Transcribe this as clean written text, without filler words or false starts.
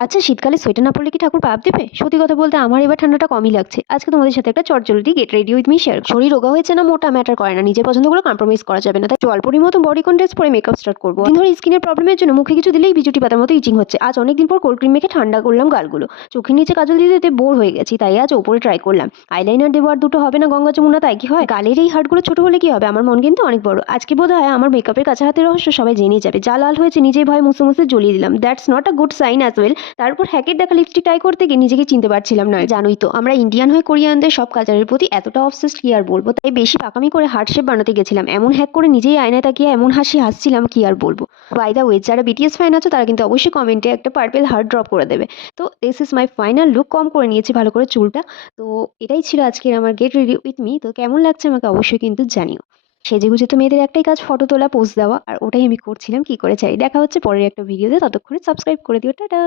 আচ্ছা, শীতকালে সোয়েটার না পরলে কি ঠাকুর পাপ দেবে? সত্যি কথা বলতে আমার এবার ঠান্ডাটা কমই লাগছে। আজকে তোমাদের সাথে একটা চটজলদি get ready with me share. শরীর রোগা হয়েছে না মোটা ম্যাটার করে না। নিজের পছন্দগুলো কম্প্রোমাইজ করা যাবে না। তাই জলপরির মতো বডিকন ড্রেস পরে মেকআপ স্টার্ট করবো। দিন ধরে স্কিনের প্রবলেমের জন্য মুখে কিছু দিলেই বিজুটি পাতার মতো ইচিং হচ্ছে। আজ অনেকদিন পর কোল্ড ক্রিম মেখে ঠান্ডা করলাম গালগুলো। চোখের নিচে কাজল দিতে দিতে বোর হয়ে গেছি, তাই আজ ওপরে ট্রাই করলাম। আইলাইনার দেবো আর দুটো হবে না গঙ্গা যমুনা, তাই কি হয়? গালের এই হার্টগুলো ছোট হলে কি হবে? আমার মন কিন্তু অনেক বড়। আজকে বোধ হয় আমার মেকআপের কাছে হাতের রহস্য সবাই জেনে যাবে। যা লাল হয়েছে নিজেই ভয় মুছে মুছে জ্বলিয়ে দিলাম। That's not a good sign as well. তারপর হ্যাকের দেখা লিপস্টিক ট্রাই করতে গিয়ে নিজেকে চিনতে পারছিলাম না। জানোই তো আমরা ইন্ডিয়ান হয়ে কোরিয়ানদের সব কালচারের প্রতি এতটা অবসেসড, কি আর বলবো। তাই বেশি পাকামি করে হার্ট শেপ বানাতে গেছিলাম। এমন হ্যাক করে নিজেই আয়নায় তাকিয়ে এমন হাসি হাসছিলাম, কি আর বলবো। বাই দ্য ওয়ে, যারা বিটিএস ফ্যান আছো তারা কিন্তু অবশ্যই কমেন্টে একটা পার্পেল হার্ট ড্রপ করে দেবে। তো this is my final look. কম করে নিয়েছি ভালো করে চুলটা। তো এটাই ছিল আজকের আমার গেট রেডি উইথ মি। তো কেমন লাগছে আমাকে অবশ্যই কিন্তু জানিও। সেজেগুজে তো মেয়েদের একটাই কাজ, ফটো তোলা, পোস্ট দেওয়া, আর ওটাই আমি করছিলাম। কি করে চাই, দেখা হচ্ছে পরের একটা ভিডিওতে। ততক্ষণে সাবস্ক্রাইব করে দিও। টাটা।